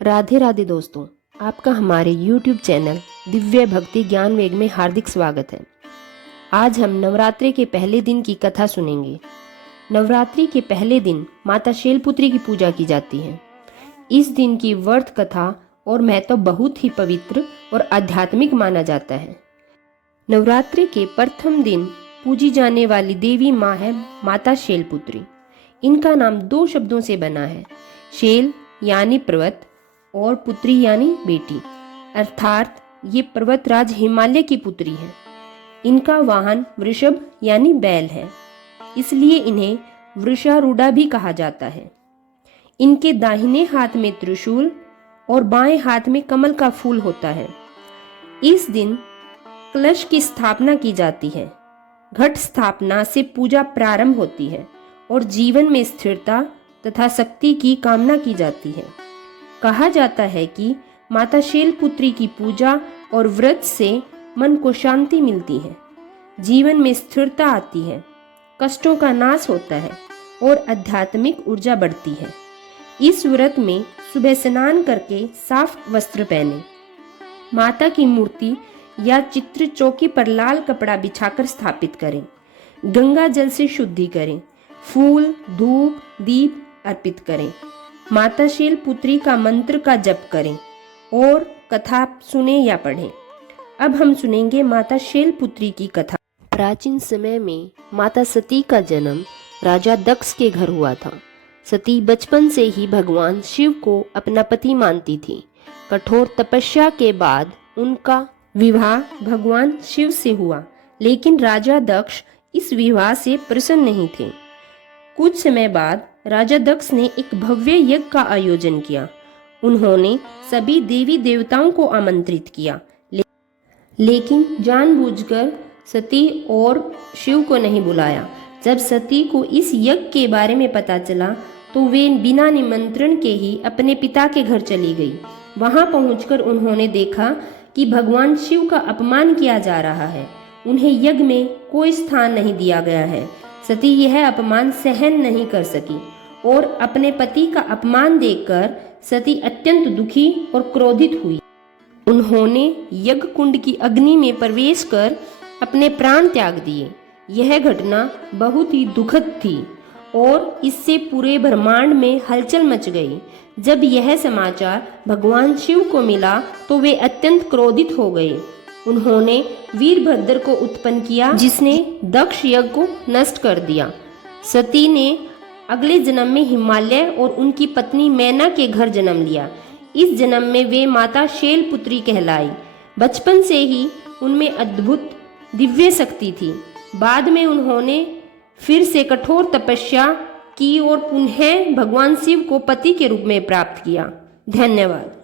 राधे राधे दोस्तों, आपका हमारे YouTube चैनल दिव्य भक्ति ज्ञान वेग में हार्दिक स्वागत है। आज हम नवरात्रि के पहले दिन की कथा सुनेंगे। नवरात्रि के पहले दिन माता शैलपुत्री की पूजा की जाती है। इस दिन की व्रत कथा और महत्व बहुत ही पवित्र और आध्यात्मिक माना जाता है। नवरात्रि के प्रथम दिन पूजी जाने वाली देवी माँ है माता शैलपुत्री। इनका नाम दो शब्दों से बना है, शैल यानी पर्वत और पुत्री यानी बेटी, अर्थात ये पर्वतराज हिमालय की पुत्री है। इनका वाहन वृषभ यानी बैल है, इसलिए इन्हें वृषारूढ़ा भी कहा जाता है। इनके दाहिने हाथ में त्रिशूल और बाएं हाथ में कमल का फूल होता है। इस दिन कलश की स्थापना की जाती है। घट स्थापना से पूजा प्रारंभ होती है और जीवन में स्थिरता तथा शक्ति की कामना की जाती है। कहा जाता है कि माता शैलपुत्री की पूजा और व्रत से मन को शांति मिलती है, जीवन में स्थिरता आती है, कष्टों का नाश होता है और आध्यात्मिक ऊर्जा बढ़ती है। इस व्रत में सुबह स्नान करके साफ वस्त्र पहने, माता की मूर्ति या चित्र चौकी पर लाल कपड़ा बिछाकर स्थापित करें, गंगा जल से शुद्धि करें, फूल, धूप, दीप अर्पित करें, माता शैलपुत्री का मंत्र का जप करें और कथा सुने या पढ़ें। अब हम सुनेंगे माता शैलपुत्री की कथा। प्राचीन समय में माता सती का जन्म राजा दक्ष के घर हुआ था। सती बचपन से ही भगवान शिव को अपना पति मानती थी। कठोर तपस्या के बाद उनका विवाह भगवान शिव से हुआ, लेकिन राजा दक्ष इस विवाह से प्रसन्न नहीं थे। कुछ समय बाद राजा दक्ष ने एक भव्य यज्ञ का आयोजन किया। उन्होंने सभी देवी देवताओं को आमंत्रित किया, लेकिन जानबूझकर सती और शिव को नहीं बुलाया। जब सती को इस यज्ञ के बारे में पता चला तो वे बिना निमंत्रण के ही अपने पिता के घर चली गई। वहां पहुंचकर उन्होंने देखा कि भगवान शिव का अपमान किया जा रहा है। उन्हें यज्ञ में कोई स्थान नहीं दिया गया है। सती यह अपमान सहन नहीं कर सकी और अपने पति का अपमान देखकर सती अत्यंत दुखी और क्रोधित हुई। उन्होंने यज्ञ कुंड की अग्नि में प्रवेश कर अपने प्राण त्याग दिए। यह घटना बहुत ही दुखद थी और इससे पूरे ब्रह्मांड में हलचल मच गई। जब यह समाचार भगवान शिव को मिला तो वे अत्यंत क्रोधित हो गए। उन्होंने वीरभद्र को उत्पन्न किया, जिसने दक्ष यज्ञ को नष्ट कर दिया। सती ने अगले जन्म में हिमालय और उनकी पत्नी मैना के घर जन्म लिया। इस जन्म में वे माता शैलपुत्री कहलाई। बचपन से ही उनमें अद्भुत दिव्य शक्ति थी। बाद में उन्होंने फिर से कठोर तपस्या की और पुनः भगवान शिव को पति के रूप में प्राप्त किया। धन्यवाद।